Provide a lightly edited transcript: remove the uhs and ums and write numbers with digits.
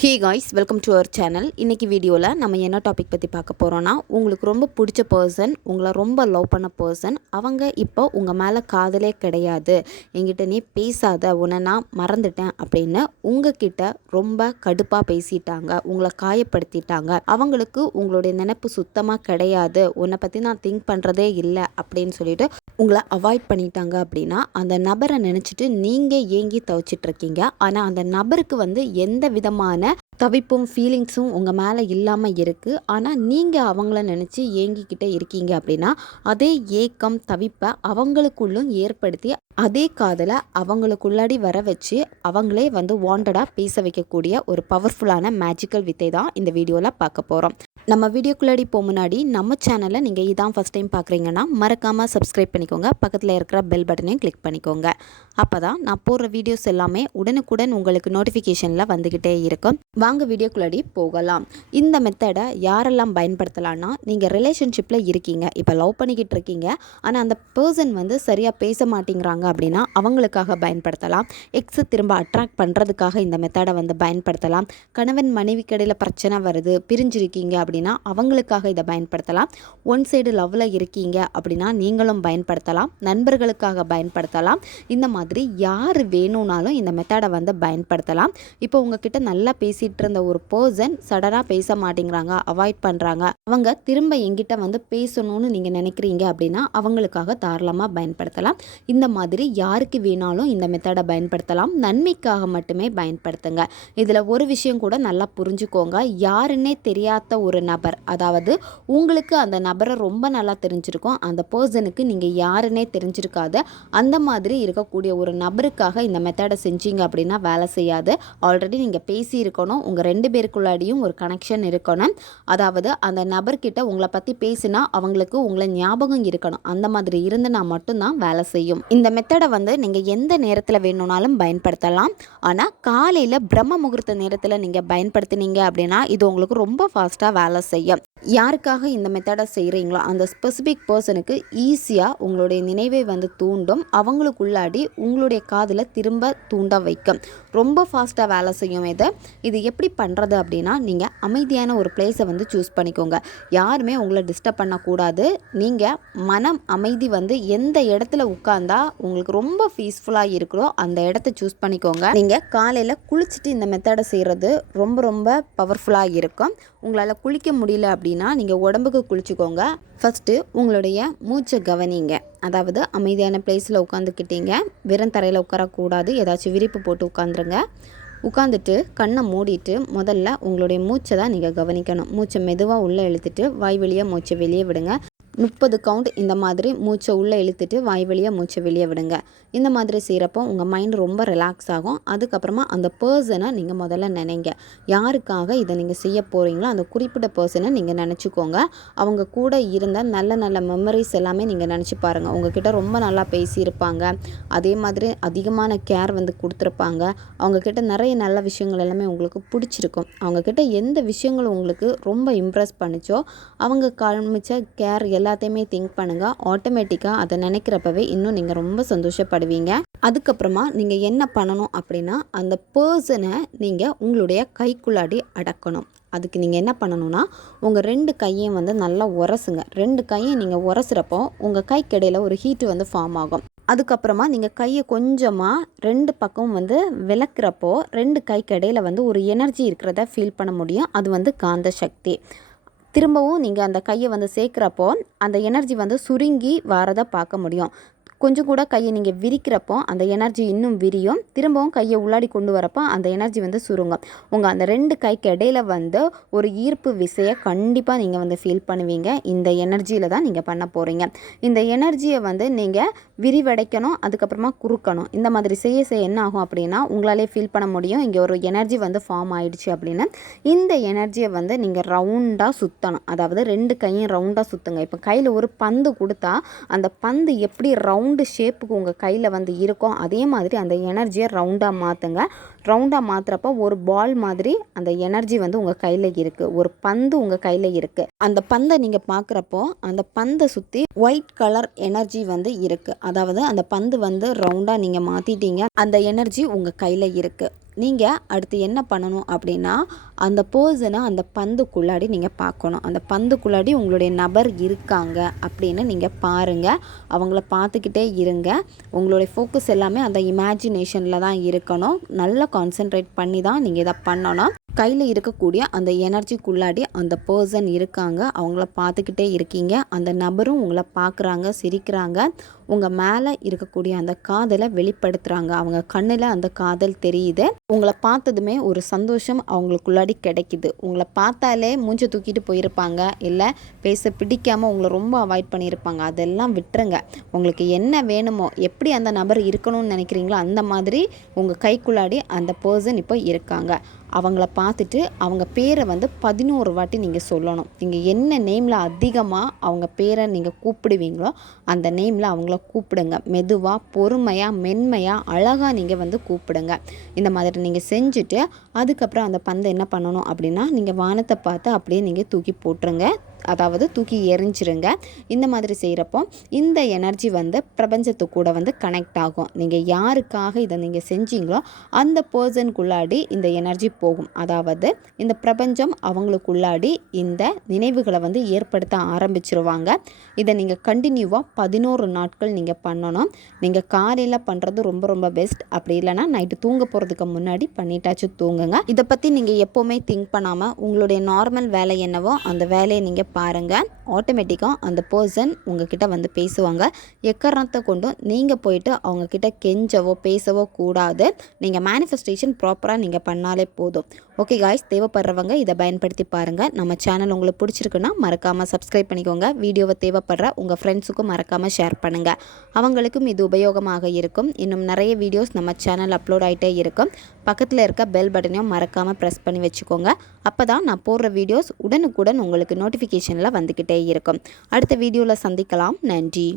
Hey guys, welcome to our channel. இன்றைக்கி வீடியோவில் நம்ம என்ன டாபிக் பற்றி பார்க்க போகிறோன்னா, உங்களுக்கு ரொம்ப பிடிச்ச பர்சன், உங்களை ரொம்ப லவ் பண்ண பர்சன், அவங்க இப்போ உங்கள் மேலே காதலே கிடையாது, என்கிட்ட நீ பேசாத, உன்னை நான் மறந்துட்டேன் அப்படின்னு உங்ககிட்ட ரொம்ப கடுப்பாக பேசிட்டாங்க, உங்களை காயப்படுத்திட்டாங்க, அவங்களுக்கு உங்களுடைய நினைப்பு சுத்தமாக கிடையாது, உன்னை பற்றி நான் திங்க் பண்ணுறதே இல்லை அப்படின்னு சொல்லிட்டு உங்களை அவாய்ட் பண்ணிட்டாங்க அப்படின்னா, அந்த நபரை நினச்சிட்டு நீங்கள் ஏங்கி தவிச்சிட்ருக்கீங்க. ஆனால் அந்த நபருக்கு எந்த விதமான தவிப்பும் ஃபீலிங்ஸும் உங்கள் மேலே இல்லாமல் இருக்குது. ஆனால் நீங்கள் அவங்கள நினச்சி ஏங்கிக்கிட்டே இருக்கீங்க அப்படின்னா, அதே ஏக்கம் தவிப்பை அவங்களுக்குள்ளும் ஏற்படுத்தி அதே காதலை அவங்களுக்குள்ளாடி வர வச்சு அவங்களே வாண்டடாக பேச வைக்கக்கூடிய ஒரு பவர்ஃபுல்லான மேஜிக்கல் வித்தை தான் இந்த வீடியோவில் பார்க்க போகிறோம். நம்ம வீடியோக்குள்ளாடி போக முன்னாடி நம்ம சேனலை நீங்கள் இதான் ஃபஸ்ட் டைம் பார்க்குறீங்கன்னா மறக்காமல் சப்ஸ்கிரைப் பண்ணிக்கோங்க, பக்கத்தில் இருக்கிற பெல் பட்டனையும் கிளிக் பண்ணிக்கோங்க. அப்போ தான் நான் போடுற வீடியோஸ் எல்லாமே உடனுக்குடன் உங்களுக்கு நோட்டிஃபிகேஷனில் வந்துக்கிட்டே இருக்கும். வாங்க வீடியோக்குள்ளாடி போகலாம். இந்த மெத்தடை யாரெல்லாம் பயன்படுத்தலான்னா, நீங்கள் ரிலேஷன்ஷிப்பில் இருக்கீங்க, இப்போ லவ் பண்ணிக்கிட்டு இருக்கீங்க, ஆனால் அந்த பர்சன் சரியாக பேச மாட்டேங்கிறாங்க அப்படின்னா அவங்களுக்காக பயன்படுத்தலாம். எக்ஸை திரும்ப அட்ராக்ட் பண்ணுறதுக்காக இந்த மெத்தடை பயன்படுத்தலாம். கணவன் மனைவி கடையில் பிரச்சனை வருது, பிரிஞ்சிருக்கீங்க அப்படின்னா அவங்களுக்காக இதை பயன்படுத்தலாம். ஒன் சைடு லவ்வில் இருக்கீங்க அப்படின்னா நீங்களும் பயன்படுத்தலாம். நண்பர்களுக்காக பயன்படுத்தலாம். இந்த மாதிரி யார் வேணும்னாலும் இந்த மெத்தடை பயன்படுத்தலாம். இப்போ உங்ககிட்ட நல்லா பேசிகிட்டு இருந்த ஒரு பர்சன் சடனாக பேச மாட்டேங்கிறாங்க, அவாய்ட் பண்ணுறாங்க, அவங்க திரும்ப எங்கிட்ட பேசணும்னு நீங்கள் நினைக்கிறீங்க அப்படின்னா அவங்களுக்காக தாராளமாக பயன்படுத்தலாம். இந்த மாதிரி யாருக்கு வேணாலும் இந்த மெத்தடை பயன்படுத்தலாம். நன்மைக்காக மட்டுமே பயன்படுத்துங்க. இதில் ஒரு விஷயம் கூட நல்லா புரிஞ்சுக்கோங்க. யாருன்னே தெரியாத ஒரு நபர், அதாவது உங்களுக்கு அந்த நபரை ரொம்ப நல்லா தெரிஞ்சிருக்கும், அந்த பர்சனுக்கு நீங்கள் யாருன்னே தெரிஞ்சிருக்காது, அந்த மாதிரி இருக்கக்கூடிய ஒரு நபருக்காக இந்த மெத்தடை செஞ்சீங்க அப்படின்னா வேலை செய்யாது. ஆல்ரெடி நீங்கள் பேசி இருக்கணும், உங்கள் ரெண்டு பேருக்குள்ளாடியும் ஒரு கனெக்ஷன் இருக்கணும். அதாவது அந்த நபர்கிட்ட உங்களை பற்றி பேசினா அவங்களுக்கு உங்களை ஞாபகம் இருக்கணும். அந்த மாதிரி இருந்துனா மட்டும்தான் வேலை செய்யும். இந்த மெத்தடை நீங்கள் எந்த நேரத்தில் வேணும்னாலும் பயன்படுத்தலாம். ஆனால் காலையில் பிரம்ம முகூர்த்த நேரத்தில் நீங்கள் பயன்படுத்தினீங்க அப்படின்னா இது உங்களுக்கு ரொம்ப ஃபாஸ்ட்டாக வேலை செய்யும். யாருக்காக இந்த மெத்தடை செய்கிறீங்களோ அந்த ஸ்பெசிஃபிக் பர்சனுக்கு ஈஸியாக உங்களுடைய நினைவை தூண்டும், அவங்களுக்குள்ளாடி உங்களுடைய காதில் திரும்ப தூண்ட வைக்கும். ரொம்ப ஃபாஸ்ட்டாக வேலை செய்யும். இது எப்படி பண்ணுறது அப்படின்னா, நீங்கள் அமைதியான ஒரு பிளேஸை சூஸ் பண்ணிக்கோங்க. யாருமே உங்களை டிஸ்டர்ப் பண்ணக்கூடாது. நீங்கள் மனம் அமைதி எந்த இடத்துல உட்கார்ந்தா உங்களுக்கு ரொம்ப பீஸ்ஃபுல்லாக இருக்கிறோ அந்த இடத்த சூஸ் பண்ணிக்கோங்க. நீங்கள் காலையில் குளிச்சுட்டு இந்த மெத்தடை செய்கிறது ரொம்ப ரொம்ப பவர்ஃபுல்லாக இருக்கும். உங்களால் குளிக்க முடியல அப்படின்னா நீங்கள் உடம்புக்கு குளிச்சுக்கோங்க. ஃபஸ்ட்டு உங்களுடைய மூச்சை கவனிங்க. அதாவது அமைதியான பிளேஸில் உட்காந்துக்கிட்டீங்க, வெறும் தரையில் உட்காரக்கூடாது, ஏதாச்சும் விரிப்பு போட்டு உட்காந்துருங்க. உட்காந்துட்டு கண்ணை மூடிட்டு முதல்ல உங்களுடைய மூச்சை தான் நீங்கள் கவனிக்கணும். மூச்சை மெதுவாக உள்ளே இழுத்துட்டு வாய் வழியாக மூச்சை வெளியே விடுங்க. 30 கவுண்ட் இந்த மாதிரி மூச்சை உள்ளே இழுத்துட்டு வாய் வழியாக மூச்சை வெளியே விடுங்க. இந்த மாதிரி செய்கிறப்போ உங்கள் மைண்ட் ரொம்ப ரிலாக்ஸ் ஆகும். அதுக்கப்புறமா அந்த பர்சனை நீங்கள் முதல்ல நினைங்க. யாருக்காக இதை நீங்கள் செய்ய போகிறீங்களோ அந்த குறிப்பிட்ட பர்சனை நீங்கள் நினச்சிக்கோங்க. அவங்க கூட இருந்த நல்ல நல்ல மெமரிஸ் எல்லாமே நீங்கள் நினச்சி பாருங்கள். உங்ககிட்ட ரொம்ப நல்லா பேசியிருப்பாங்க, அதே மாதிரி அதிகமான கேர் கொடுத்துருப்பாங்க, அவங்கக்கிட்ட நிறைய நல்ல விஷயங்கள் எல்லாமே உங்களுக்கு பிடிச்சிருக்கும். அவங்கக்கிட்ட எந்த விஷயங்கள் உங்களுக்கு ரொம்ப இம்ப்ரெஸ் பண்ணிச்சோ அவங்க காமிச்ச கேர் எல்லாத்தையுமே திங்க் பண்ணுங்கள். ஆட்டோமேட்டிக்காக அதை நினைக்கிறப்பவே இன்னும் நீங்கள் ரொம்ப சந்தோஷப்படுவீங்க. அதுக்கப்புறமா நீங்கள் என்ன பண்ணணும் அப்படின்னா, அந்த பர்சனை நீங்கள் உங்களுடைய கைக்குள்ளாடி அடக்கணும். அதுக்கு நீங்கள் என்ன பண்ணணும்னா, உங்கள் 2 கையையும் நல்லா உரசுங்க. 2 கையை நீங்கள் உரசுறப்போ உங்கள் கைக்கிடையில் ஒரு ஹீட்டு ஃபார்ம் ஆகும். அதுக்கப்புறமா நீங்கள் கையை கொஞ்சமாக 2 பக்கமும் விளக்குறப்போ 2 கைக்கிடையில் ஒரு எனர்ஜி இருக்கிறத ஃபீல் பண்ண முடியும். அது காந்த சக்தி. திரும்பவும் நீங்கள் அந்த கையை சேர்க்குறப்போ அந்த எனர்ஜி சுருங்கி வரதை பார்க்க முடியும். கொஞ்சம் கூட கையை நீங்கள் விரிக்கிறப்போ அந்த எனர்ஜி இன்னும் விரியும். திரும்பவும் கையை உள்ளாடி கொண்டு வரப்போ அந்த எனர்ஜி சுருங்கும். உங்கள் அந்த 2 கைக்கு இடையில ஒரு ஈர்ப்பு விசையை கண்டிப்பாக நீங்கள் ஃபீல் பண்ணுவீங்க. இந்த எனர்ஜியில் தான் நீங்கள் பண்ண போகிறீங்க. இந்த எனர்ஜியை நீங்கள் விரிவடைக்கணும், அதுக்கப்புறமா குறுக்கணும். இந்த மாதிரி செய்ய செய்ய என்ன ஆகும் அப்படின்னா, உங்களாலே ஃபீல் பண்ண முடியும் இங்கே ஒரு எனர்ஜி ஃபார்ம் ஆயிடுச்சு அப்படின்னு. இந்த எனர்ஜியை நீங்கள் ரவுண்டாக சுற்றணும். அதாவது 2 கையும் ரவுண்டாக சுற்றுங்க. இப்போ கையில் ஒரு பந்து கொடுத்தா அந்த பந்து எப்படி ரவுண்ட் ஷேப்புக்கு உங்கள் கையில் இருக்கும், அதே மாதிரி அந்த எனர்ஜியை ரவுண்டாக மாற்றுங்க. ரவுண்டாக மாற்றுறப்போ ஒரு பால் மாதிரி அந்த எனர்ஜி உங்கள் கையில் இருக்குது, ஒரு பந்து உங்கள் கையில் இருக்குது. அந்த பந்தை நீங்கள் பார்க்குறப்போ அந்த பந்தை சுற்றி ஒயிட் கலர் எனர்ஜி இருக்குது. அதாவது அந்த பந்து ரவுண்டாக நீங்கள் மாற்றிட்டீங்க, அந்த எனர்ஜி உங்கள் கையில் இருக்குது. நீங்கள் அடுத்து என்ன பண்ணணும் அப்படின்னா, அந்த பர்சனை அந்த பந்துக்குள்ளாடி நீங்கள் பார்க்கணும். அந்த பந்துக்குள்ளாடி உங்களுடைய நபர் இருக்காங்க அப்படின்னு நீங்கள் பாருங்கள். அவங்கள பார்த்துக்கிட்டே இருங்க. உங்களுடைய ஃபோக்கஸ் எல்லாமே அந்த இமேஜினேஷனில் தான் இருக்கணும். நல்லா கான்சென்ட்ரேட் பண்ணி தான் நீங்கள் இதை பண்ணணும். கையில் இருக்கக்கூடிய அந்த எனர்ஜிக்குள்ளாடி அந்த பர்சன் இருக்காங்க. அவங்கள பார்த்துக்கிட்டே இருக்கீங்க. அந்த நபரும் உங்களை பார்க்குறாங்க, சிரிக்கிறாங்க. உங்கள் மேலே இருக்கக்கூடிய அந்த காதலை வெளிப்படுத்துகிறாங்க. அவங்க கண்ணில் அந்த காதல் தெரியுது. உங்களை பார்த்ததுமே ஒரு சந்தோஷம் அவங்களுக்குள்ளாடி கிடைக்குது. உங்களை பார்த்தாலே மூஞ்சை தூக்கிட்டு போயிருப்பாங்க, இல்லை பேச பிடிக்காமல் உங்களை ரொம்ப அவாய்ட் பண்ணியிருப்பாங்க. அதெல்லாம் விட்டுருங்க. உங்களுக்கு என்ன வேணுமோ, எப்படி அந்த நபர் இருக்கணும்னு நினைக்கிறீங்களோ அந்த மாதிரி உங்கள் கைக்குள்ளாடி அந்த பர்சன் இப்போ இருக்காங்க. அவங்கள பார்த்துட்டு அவங்க பேரை 11 வாட்டி நீங்கள் சொல்லணும். நீங்கள் என்ன நேமில் அதிகமாக அவங்க பேரை நீங்கள் கூப்பிடுவீங்களோ அந்த நேமில் அவங்கள கூப்பிடுங்க. மெதுவாக, பொறுமையாக, மென்மையாக, அழகாக நீங்கள் கூப்பிடுங்க. இந்த மாதிரி நீங்கள் செஞ்சுட்டு அதுக்கப்புறம் அந்த பந்தை என்ன பண்ணணும் அப்படின்னா, நீங்கள் வானத்தை பார்த்து அப்படியே நீங்கள் தூக்கி போட்டுருங்க. அதாவது தூக்கி எறிஞ்சிருங்க. இந்த மாதிரி செய்கிறப்போ இந்த எனர்ஜி பிரபஞ்சத்து கூட கனெக்ட் ஆகும். நீங்கள் யாருக்காக இதை நீங்கள் செஞ்சீங்களோ அந்த பர்சனுக்குள்ளாடி இந்த எனர்ஜி போகும். அதாவது இந்த பிரபஞ்சம் அவங்களுக்குள்ளாடி இந்த நினைவுகளை ஏற்படுத்த ஆரம்பிச்சிருவாங்க. இதை நீங்கள் கண்டினியூவாக 11 நாட்கள் நீங்கள் பண்ணணும். நீங்கள் காலையில் பண்ணுறது ரொம்ப ரொம்ப பெஸ்ட். அப்படி இல்லைனா நைட்டு தூங்க போகிறதுக்கு முன்னாடி பண்ணிட்டாச்சு தூங்குங்க. இதை பற்றி நீங்கள் எப்போவுமே திங்க் பண்ணாமல் உங்களுடைய நார்மல் வேலை என்னவோ அந்த வேலையை நீங்கள் பாருங்கள். ஆட்டோமேட்டிக்காக அந்த பர்சன் உங்ககிட்ட பேசுவாங்க. எக்காரணத்தை கொண்டும் நீங்கள் போயிட்டு அவங்கக்கிட்ட கெஞ்சவோ பேசவோ கூடாது. நீங்கள் மேனிஃபெஸ்டேஷன் ப்ராப்பராக நீங்கள் பண்ணாலே போதும். ஓகே காய்ஸ், தேவைப்படுறவங்க இதை பயன்படுத்தி பாருங்கள். நம்ம சேனல் உங்களுக்கு பிடிச்சிருக்குன்னா மறக்காமல் சப்ஸ்கிரைப் பண்ணிக்கோங்க. வீடியோவை தேவைப்படுற உங்கள் ஃப்ரெண்ட்ஸுக்கும் மறக்காமல் ஷேர் பண்ணுங்கள். அவங்களுக்கும் இது உபயோகமாக இருக்கும். இன்னும் நிறைய வீடியோஸ் நம்ம சேனல் அப்லோட் ஆகிட்டே இருக்கும். பக்கத்தில் இருக்க பெல் பட்டனையும் மறக்காமல் ப்ரெஸ் பண்ணி வச்சுக்கோங்க. அப்போ தான் நான் போடுற வீடியோஸ் உடனுக்குடன் உங்களுக்கு நோட்டிஃபிகேஷனில் வந்துக்கிட்டே இருக்கும். அடுத்த வீடியோவில் சந்திக்கலாம். நன்றி.